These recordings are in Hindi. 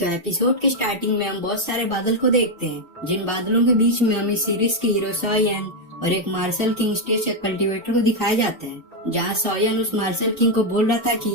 तो एपिसोड के स्टार्टिंग में हम बहुत सारे बादल को देखते हैं, जिन बादलों के बीच में हमें सीरीज के हीरो सॉयन और एक मार्शल किंग स्टेज कल्टीवेटर को दिखाया जाता है, जहाँ सॉयन उस मार्शल किंग को बोल रहा था कि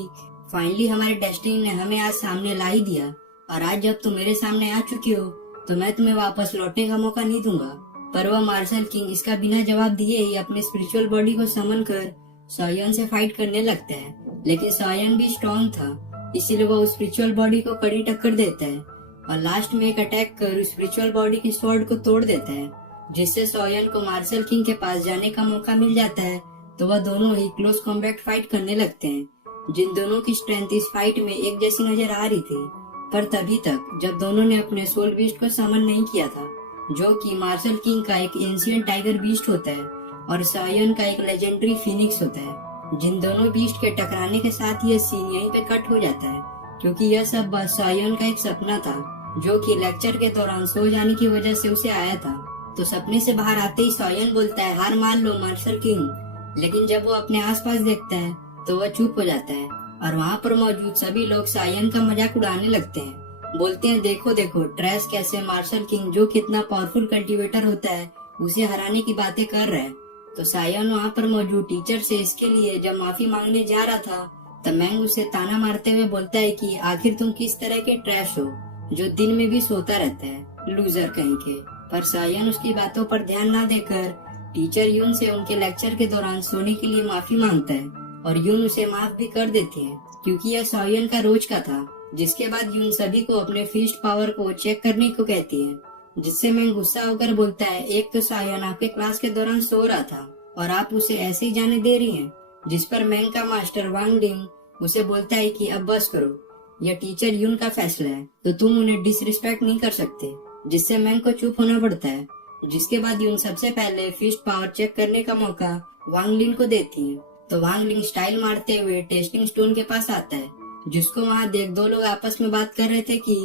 फाइनली हमारे डेस्टिनी ने हमें आज सामने ला ही दिया, और आज जब तुम मेरे सामने आ चुकी हो तो मैं तुम्हें वापस लौटने का मौका नहीं दूंगा। पर वह मार्शल किंग इसका बिना जवाब दिए ही अपने स्पिरिचुअल बॉडी को समन कर सॉयन से फाइट करने लगता है। लेकिन सॉयन भी स्ट्रॉन्ग था, इसीलिए वो उस स्पिरिचुअल बॉडी को कड़ी टक्कर देता है और लास्ट में एक अटैक कर उस स्पिरिचुअल बॉडी की स्वॉर्ड को तोड़ देता है, जिससे सॉयन को मार्शल किंग के पास जाने का मौका मिल जाता है। तो वह दोनों ही क्लोज कॉम्बैट फाइट करने लगते हैं, जिन दोनों की स्ट्रेंथ इस फाइट में एक जैसी नजर आ रही थी। पर तभी तक जब दोनों ने अपने सोल बीस्ट को समन नहीं किया था, जो कि मार्शल किंग का एक एंशिएंट टाइगर बीस्ट होता है और सॉयन का एक लेजेंडरी फिनिक्स होता है। जिन दोनों बीस्ट के टकराने के साथ यह सीन यहीं पे कट हो जाता है, क्योंकि यह सब बस सॉयन का एक सपना था, जो कि लेक्चर के दौरान सो जाने की वजह से उसे आया था। तो सपने से बाहर आते ही सॉयन बोलता है, हार मान लो मार्शल किंग। लेकिन जब वो अपने आसपास देखता है तो वह चुप हो जाता है और वहाँ पर मौजूद सभी लोग सॉयन का मजाक उड़ाने लगते हैं। बोलते हैं, देखो देखो ट्रेस कैसे मार्शल किंग, जो कितना पावरफुल कल्टीवेटर होता है, उसे हराने की बातें कर रहा है। तो सॉयन वहाँ पर मौजूद टीचर से इसके लिए जब माफी मांगने जा रहा था, तब मैंग उसे ताना मारते हुए बोलता है कि आखिर तुम किस तरह के ट्रैश हो जो दिन में भी सोता रहता है, लूजर कहीं के। पर सॉयन उसकी बातों पर ध्यान न देकर टीचर यून से उनके लेक्चर के दौरान सोने के लिए माफी मांगता है और यून उसे माफ भी कर देती है, क्योंकि यह सॉयन का रोज का था। जिसके बाद यून सभी को अपने फिस्ट पावर को चेक करने को कहती है, जिससे मैं गुस्सा होकर बोलता है, एक तो सॉयन आपके क्लास के दौरान सो रहा था और आप उसे ऐसे ही जाने दे रही हैं। जिस पर मैंग का मास्टर वांग डिंग उसे बोलता है कि अब बस करो, यह टीचर यून का फैसला है, तो तुम उन्हें डिसरिस्पेक्ट नहीं कर सकते। जिससे मैंग को चुप होना पड़ता है। जिसके बाद यून सबसे पहले फिस्ट पावर चेक करने का मौका वांग लिन को देती है। तो वांग लिन स्टाइल मारते हुए टेस्टिंग स्टोन के पास आता है, जिसको वहाँ देख दो लोग आपस में बात कर रहे थे कि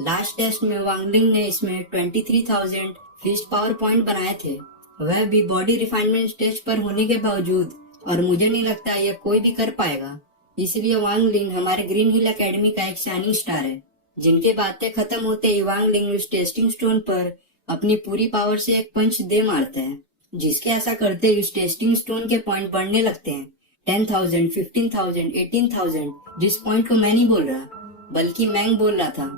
लास्ट टेस्ट में वांग लिन ने इसमें 23,000 फिस्ट पावर पॉइंट बनाए थे, वह भी बॉडी रिफाइनमेंट स्टेज पर होने के बावजूद, और मुझे नहीं लगता यह कोई भी कर पाएगा। इसलिए वांग लिन हमारे ग्रीन हिल एकेडमी का एक शाइनिंग स्टार है। जिनके बातें खत्म होते ही वांग लिन उस टेस्टिंग स्टोन पर अपनी पूरी पावर से एक पंच दे मारता है, जिसके ऐसा करते ही उस टेस्टिंग स्टोन के पॉइंट बढ़ने लगते हैं, 10,000, 15,000, 18,000। जिस पॉइंट को मैं नहीं बोल रहा, बल्कि मैंग बोल रहा था।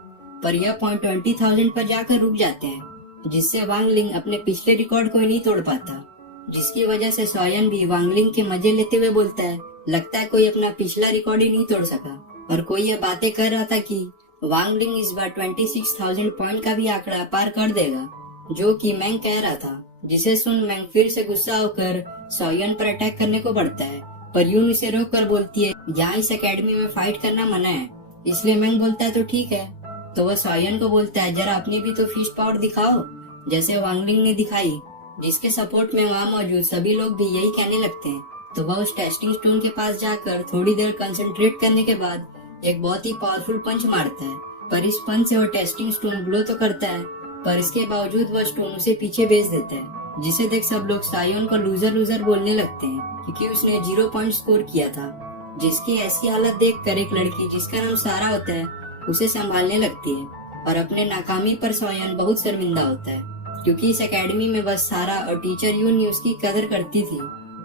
पर यह पॉइंट 20,000 पर जाकर रुक जाते हैं, जिससे वांग लिंग अपने पिछले रिकॉर्ड को ही नहीं तोड़ पाता। जिसकी वजह से सॉयन भी वांग लिंग के मजे लेते हुए बोलता है, लगता है कोई अपना पिछला रिकॉर्ड ही नहीं तोड़ सका। और कोई यह बातें कर रहा था कि वांग लिंग इस बार 26,000 पॉइंट का भी आंकड़ा पार कर देगा, जो कि मैंग कह रहा था। जिसे सुन मैंग फिर से गुस्सा होकर सॉयन पर अटैक करने को बढ़ता है, पर यून उसे रोक कर बोलती है, यहाँ इस एकेडमी में फाइट करना मना है। इसलिए मैंग बोलता है, तो ठीक है। तो वह सॉयन को बोलता है, जरा अपनी भी तो फिस्ट पावर दिखाओ, जैसे वांग लिंग ने दिखाई। जिसके सपोर्ट में वहाँ मौजूद सभी लोग भी यही कहने लगते हैं। तो वह उस टेस्टिंग स्टोन के पास जाकर थोड़ी देर कंसंट्रेट करने के बाद एक बहुत ही पावरफुल पंच मारता है। पर इस पंच से वह टेस्टिंग स्टोन ग्लो तो करता है, पर इसके बावजूद वह स्टोन उसे पीछे भेज देता है। जिसे देख सब लोग सॉयन को लूजर लूजर बोलने लगते हैं, क्योंकि उसने 0 पॉइंट स्कोर किया था। जिसकी ऐसी हालत देखकर एक लड़की जिसका नाम सारा होता है उसे संभालने लगती है, और अपने नाकामी पर सॉयन बहुत शर्मिंदा होता है, क्योंकि इस एकेडमी में बस सारा और टीचर यून ही उसकी कदर करती थी।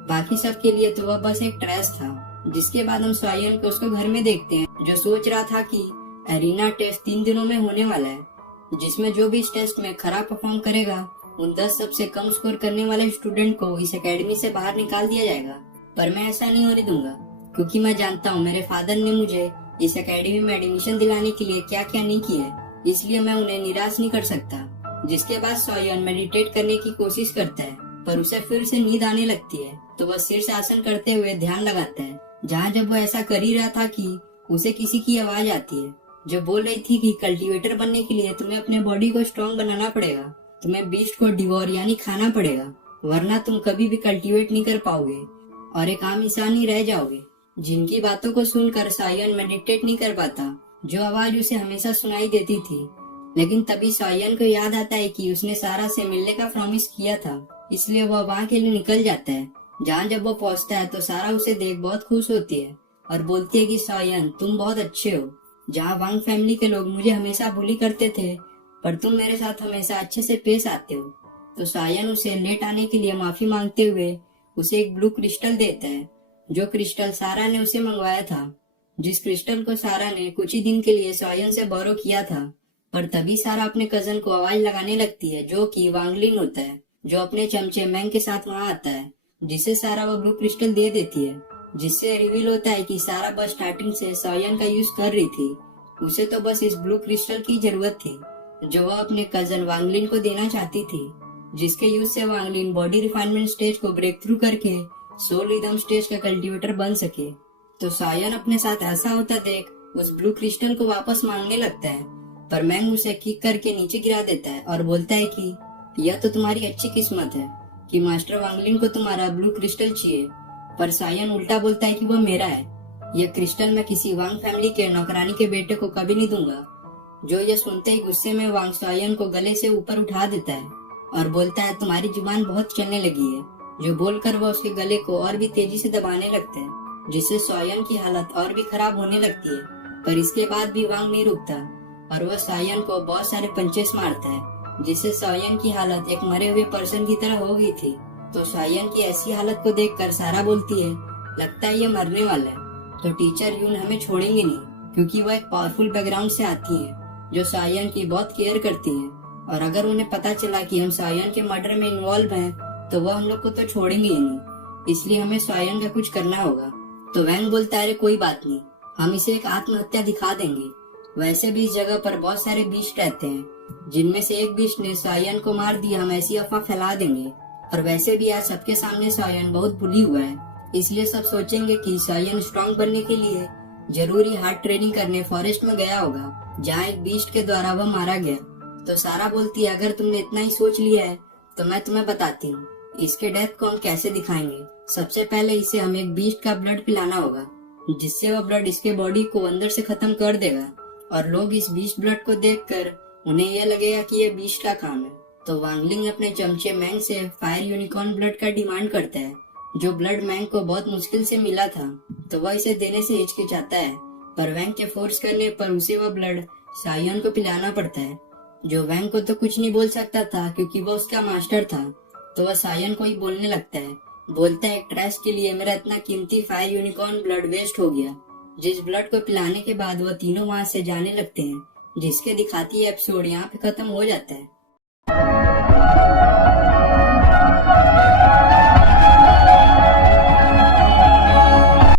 बाकी सब के लिए तो वह बस एक ट्रैश था। जिसके बाद हम सॉयन को उसको घर में देखते हैं, जो सोच रहा था कि एरिना टेस्ट 3 दिनों में होने वाला है, जिसमें जो भी इस टेस्ट में खराब परफॉर्म करेगा उन 10 सबसे कम स्कोर करने वाले स्टूडेंट को इस एकेडमी से बाहर निकाल दिया जाएगा। पर मैं ऐसा नहीं होने दूंगा, क्योंकि मैं जानता हूँ मेरे फादर ने मुझे इस एकेडमी में एडमिशन दिलाने के लिए क्या क्या नहीं किया है, इसलिए मैं उन्हें निराश नहीं कर सकता। जिसके बाद सॉयन मेडिटेट करने की कोशिश करता है, पर उसे फिर से नींद आने लगती है। तो वह शीर्षासन करते हुए ध्यान लगाता है, जहाँ जब वह ऐसा कर ही रहा था कि उसे किसी की आवाज आती है, जो बोल रही थी कि कल्टीवेटर बनने के लिए तुम्हें अपने बॉडी को स्ट्रॉन्ग बनाना पड़ेगा, तुम्हें बीस्ट को डिवोर यानी खाना पड़ेगा, वरना तुम कभी भी कल्टीवेट नहीं कर पाओगे और एक आम इंसान ही रह जाओगे। जिनकी बातों को सुनकर सॉयन मेडिटेट नहीं कर पाता, जो आवाज उसे हमेशा सुनाई देती थी। लेकिन तभी सॉयन को याद आता है कि उसने सारा से मिलने का प्रॉमिस किया था, इसलिए वह वहाँ के लिए निकल जाता है। जहाँ जब वो पहुँचता है तो सारा उसे देख बहुत खुश होती है और बोलती है कि सॉयन तुम बहुत अच्छे हो। जहाँ वांग फैमिली के लोग मुझे हमेशा बुली करते थे, पर तुम मेरे साथ हमेशा अच्छे से पेश आते हो। तो सायन उसे लेट आने के लिए माफी मांगते हुए उसे एक ब्लू क्रिस्टल देता है, जो क्रिस्टल सारा ने उसे मंगवाया था, जिस क्रिस्टल को सारा ने कुछ ही दिन के लिए सायन से बोरो किया था। पर तभी सारा अपने कजन को आवाज लगाने लगती है, जो कि वांगलिन होता है, जो अपने चमचे मैंग के साथ वहाँ आता है, जिसे सारा वो ब्लू क्रिस्टल दे देती है, जिससे रिवील होता है कि सारा बस स्टार्टिंग से सायन का यूज कर रही थी। उसे तो बस इस ब्लू क्रिस्टल की जरूरत थी, जो वह अपने कजन वांगलिन को देना चाहती थी, जिसके यूज से वांगलिन बॉडी रिफाइनमेंट स्टेज को ब्रेक थ्रू करके सोल रिदम स्टेज का कल्टीवेटर बन सके। तो सायन अपने साथ ऐसा होता देख उस ब्लू क्रिस्टल को वापस मांगने लगता है, पर मैंग उसे किक करके नीचे गिरा देता है और बोलता है कि यह तो तुम्हारी अच्छी किस्मत है कि मास्टर वांगलिन को तुम्हारा ब्लू क्रिस्टल चाहिए। पर सायन उल्टा बोलता है कि वह मेरा है, यह क्रिस्टल मैं किसी वांग फैमिली के नौकरानी के बेटे को कभी नहीं दूंगा। जो यह सुनते ही गुस्से में वांग सायन को गले से ऊपर उठा देता है और बोलता है तुम्हारी जुबान बहुत चलने लगी है, जो बोलकर वह उसके गले को और भी तेजी से दबाने लगता है, जिससे सायन की हालत और भी खराब होने लगती है। पर इसके बाद भी वांग नहीं रुकता और वह सायन को बहुत सारे पंचेस मारता है, जिससे सायन की हालत एक मरे हुए पर्सन की तरह हो गई थी। तो सायन की ऐसी हालत को देखकर सारा बोलती है लगता है ये मरने वाला है। तो टीचर यून हमें छोड़ेंगे नहीं, क्योंकि वह एक पावरफुल बैकग्राउंड से आती है, जो सायन की बहुत केयर करती है, और अगर उन्हें पता चला कि हम सायन के मर्डर में इन्वॉल्व हैं, तो वह हम लोग को तो छोड़ेंगे ही नहीं, इसलिए हमें सायन का कुछ करना होगा। तो वैंग बोलता है अरे कोई बात नहीं, हम इसे एक आत्महत्या दिखा देंगे। वैसे भी इस जगह पर बहुत सारे बीस्ट रहते हैं, जिनमें से एक बीस्ट ने सायन को मार दिया, हम ऐसी अफवाह फैला देंगे। और वैसे भी आज सबके सामने सायन बहुत बुली हुआ है, इसलिए सब सोचेंगे कि सायन स्ट्रॉन्ग बनने के लिए जरूरी हार्ड ट्रेनिंग करने फॉरेस्ट में गया होगा, जहाँ एक बीस्ट के द्वारा वह मारा गया। तो सारा बोलती है अगर तुमने इतना ही सोच लिया है तो मैं तुम्हें बताती हूँ इसके डेथ को हम कैसे दिखाएंगे। सबसे पहले इसे हमें एक बीस्ट का ब्लड पिलाना होगा, जिससे वह ब्लड इसके बॉडी को अंदर से खत्म कर देगा, और लोग इस बीस्ट ब्लड को देखकर उन्हें यह लगेगा कि यह बीस्ट का काम है। तो वांगलिंग अपने चमचे मैंग से फायर यूनिकॉर्न ब्लड का डिमांड करता है, जो ब्लड मैंग को बहुत मुश्किल से मिला था, तो वह इसे देने से हिचकिचाता है, पर वैंग के फोर्स करने पर उसे वह ब्लड सायन को पिलाना पड़ता है, जो वैंग को तो कुछ नहीं बोल सकता था क्योंकि वो उसका मास्टर था। तो वह सायन को ही बोलने लगता है, बोलता है ट्रैश के लिए मेरा इतना कीमती फायर यूनिकॉर्न ब्लड वेस्ट हो गया। जिस ब्लड को पिलाने के बाद वह तीनों वहां से जाने लगते हैं, जिसके दिखाती एपिसोड यहाँ पे खत्म हो जाता है।